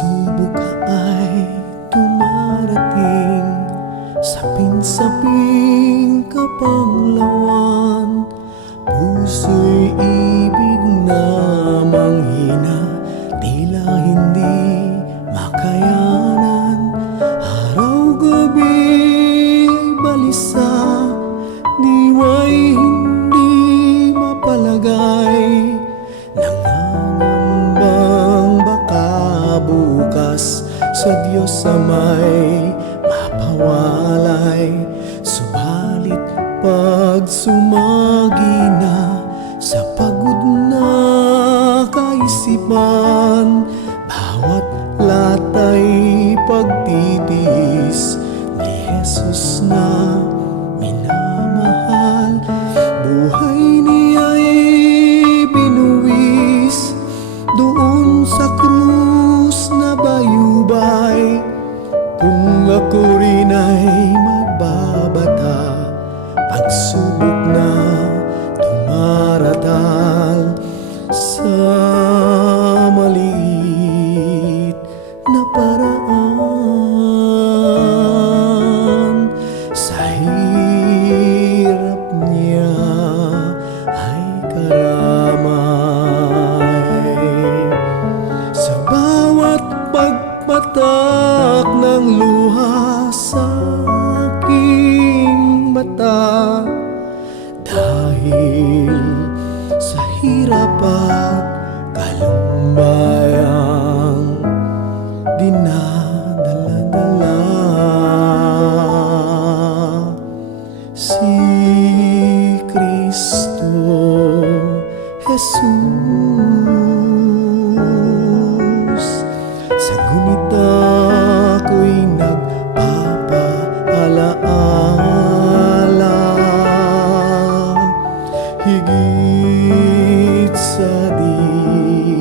pagsubok ay dumarating, sapin-saping kapanglawan. Puso'y ibig na manghina, tila hindi makayanan. Araw-gabi balisa, diwa'y hindi mapalagay. Nangangambang baka bukas sa Diyos Ama'y mapawalay. Subalit pag sumagi na sa pagod na kaisipan, bawat latay pagtitiis ni Jesus na minamahal. Buhay niya'y binuwis doon sa krus na bayubay. Kung ako rin ay magbabata, pagsubok na dumaratal, sa maliit na paraan, sa hirap niya ay karamay. Sa bawat pagpatak ng luha sa aking mata, dahil sa hirap at kalumbayang dinadala-dala, si Kristo Jesus. Sa gunita ko'y nagpapaalaala, higit sa di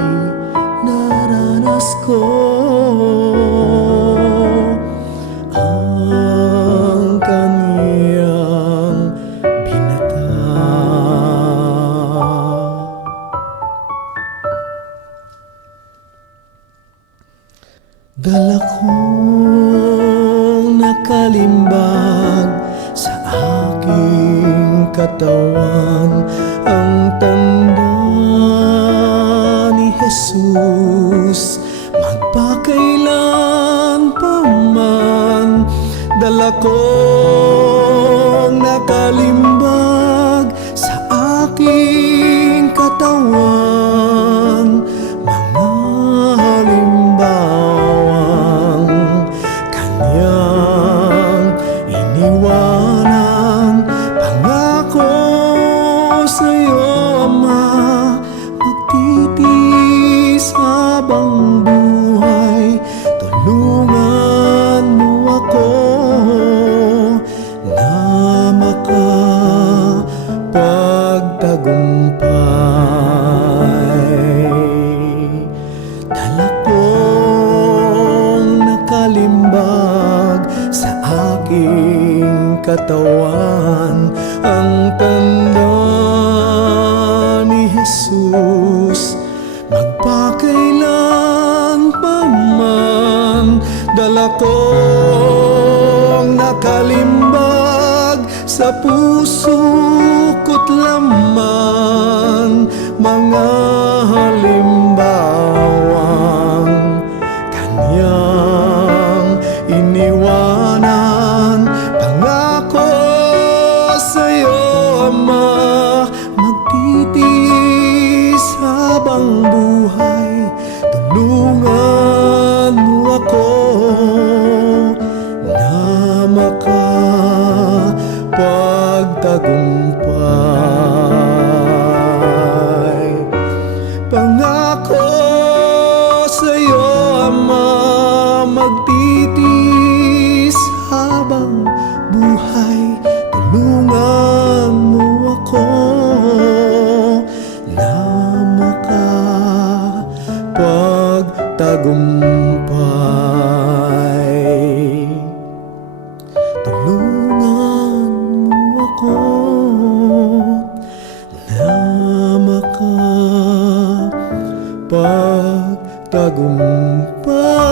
naranas ko, ang kaniyang binata. Dala kong nakalimbag sa aking katawan ang tanda ni Jesus. Magpakailan pa man, dala kong nakalimbag sa aking katawan mga halimbawang Kanyang iniwanan. Pangako sa'yo, Ama, magtitiis habang buhay. Tulungan mo ako na makapagtagumpay. Dala kong nakalimbag sa aking katawan ang tanda ni Jesus. Magpakailan pa man, dala kong nakalimbag sa puso ko't laman mga halimbawang Kanyang iniwanan. Pangako sa'yo, Ama, magtitiis habang buhay. Tulungan mo ako na makapagtagumpay. Pangako sa'yo, Ama, magtitiis habang buhay. Tulungan mo ako na makapagtagumpay. Tulungan mo ako na makapagtagumpay.